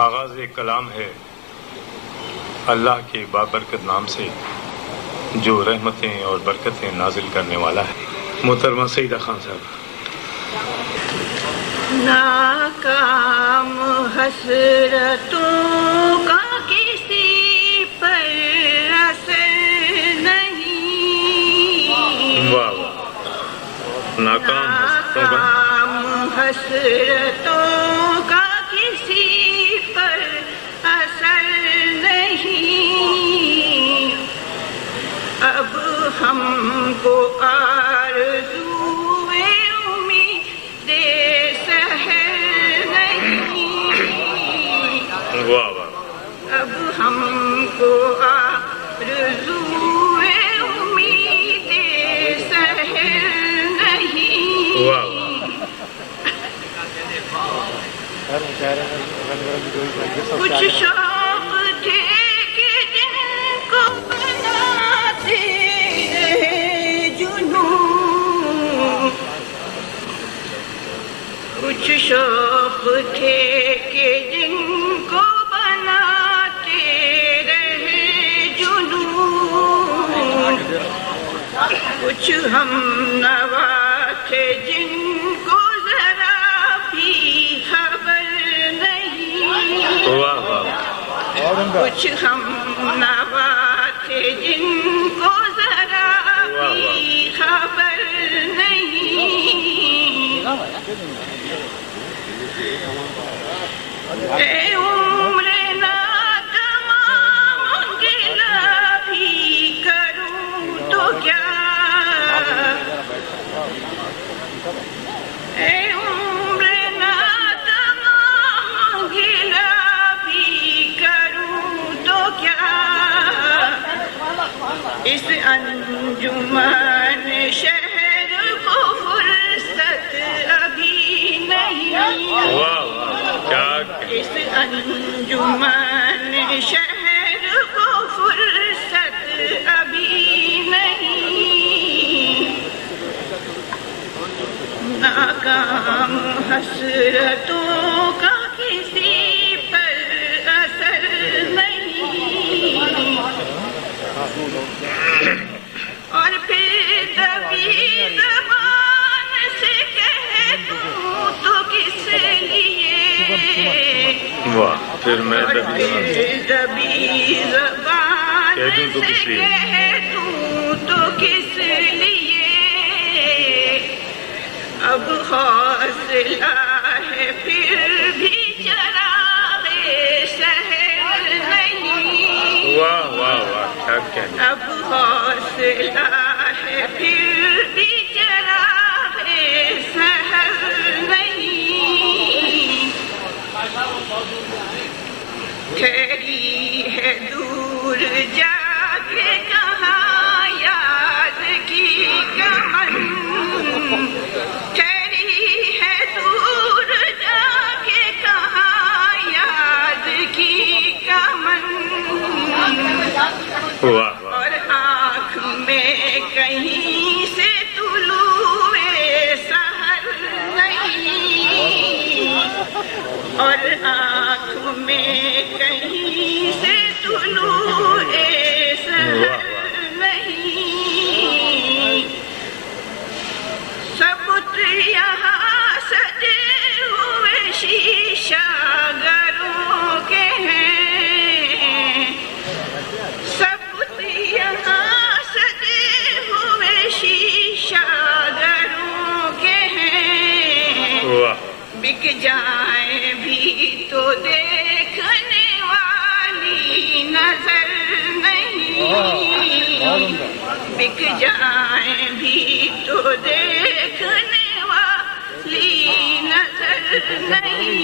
آغاز کلام ہے اللہ کے بابرکت نام سے جو رحمتیں اور برکتیں نازل کرنے والا ہے۔ محترمہ سعیدہ خان صاحب۔ ناکام حسرتوں کا کسی پر اثر نہیں، واہ واہ، ناکام حسرتوں کا کسی پر اثر نہیں، اب ہم کو آرزوئے امید سحر نہیں، واہ واہ، اب ہم کو آرزوئے امید سحر نہیں، واہ واہ، کچھ شوق تھے کہ جن کو بناتے رہے جنون، کچھ شوق تھے کہ جن کو بناتے رہے جنون، کچھ ہم نوا تھے جن کو ذرا بھی خبر نہیں، واہ واہ، کچھ ہم نوا تھے جن کو ذرا بھی خبر نہیں، اے عمر ناتمام گلہ بھی کروں تو کیا، اے عمر ناتمام گلہ بھی کروں تو کیا، اس انجمن شہر کو فرصت ابھی نہیں، واہ واہ، کیا اس انجمن شہر کو فرصت ابھی نہیں، ناکام حسرتوں کا کسی پر اثر نہیں، اور پھر دبی زبان سے کہہ دوں تو کس لیے، واہ، پھر میں اور پھر دبی زبان کہہ دوں تو سے کس لیے، کہہ دوں تو کس لیے، اب حوصلہ ہے پھر بھی چراغ شہر نہیں، واہ واہ واہ، کیا کہنے، اب حوصلہ ہے پھر بھی چراغ شہر نہیں، ٹھہری ہے دور جا کے کہاں یاد کی کمن، ٹھہری ہے دور جا کے کہاں یاد کی کمن، واہ واہ، اور آنکھ میں کہیں سے طلوع سحر نہیں، اور آنکھ میں کہیں سے طلوع سحر نہیں، سبت یہاں سجے ہوئے شیشہ گروں کے ہیں، سبت یہاں سجے ہوئے شیشہ گروں کے ہیں، واہ، بک جائیں بھی تو دیکھنے والی نظر نہیں، بک جائیں بھی تو دیکھنے والی نظر نہیں،